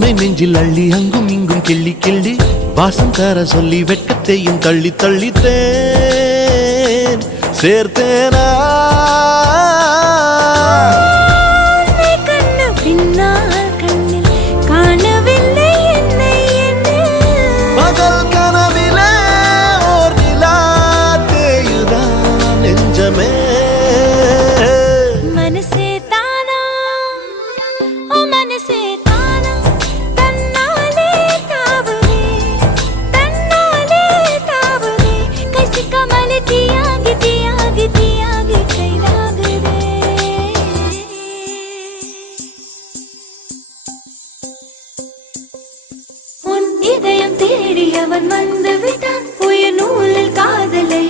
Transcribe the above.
உண்மை நெஞ்சில் அள்ளி அங்கும் இங்கும் கிள்ளி கிள்ளி வாசம் தர சொல்லி வெட்கத்தையும் தள்ளி தள்ளித்தேன் சேர்த்தேனா பகல் கனவிலே ஓர் நிலா தேயுதான் நெஞ்சமே இதயம் தேடி அவன் வந்து விட்டான் உயிர் நூலில் காதலை